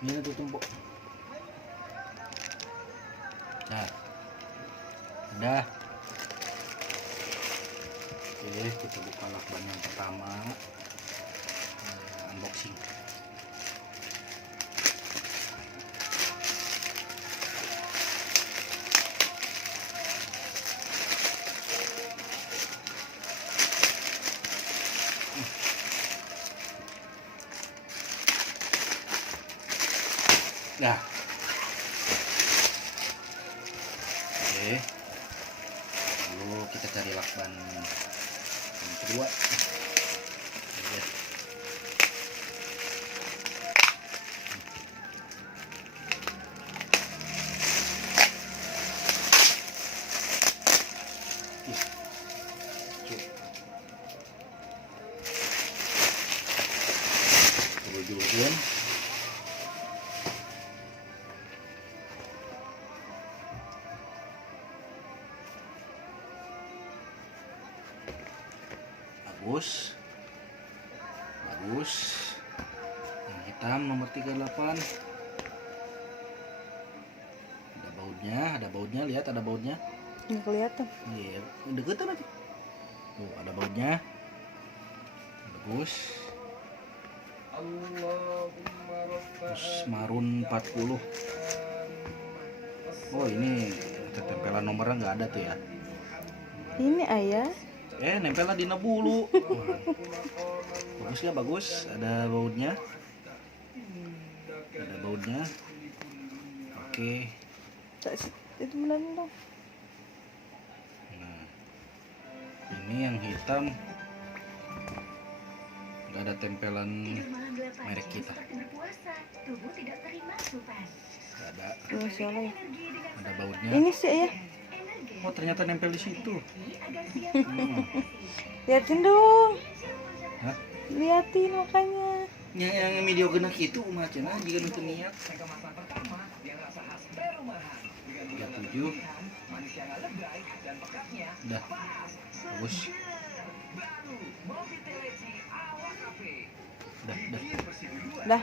Ini tuh tumpuk. Nah, udah. Oke, kita buka lakban yang pertama. Unboxing. Nah, oke, lalu kita cari lakban yang kedua. Oke. Turun. Bagus, bagus. Yang hitam nomor 38. Ada bautnya, lihat ada bautnya. Nggak kelihatan. Iya, deketan nanti. Tuh, ada bautnya. Bagus. Terus marun 40. Oh, ini tempelan nomornya nggak ada tuh ya. Ini ayah. Nempelnya di bulu. Bagus ya, bagus. Ada bautnya. Ada bautnya. Oke. Itu benar dong. Nah, ini yang hitam. Nggak ada tempelan merek kita. Nggak ada. Ya. Ada bautnya. Ini sih ya. Oh, ternyata nempel di situ. Liatin dong. Hah? Liatin makanya. Yang video genak itu macam aja jika untuk niat. 37. Udah. Bagus. Udah. Dah.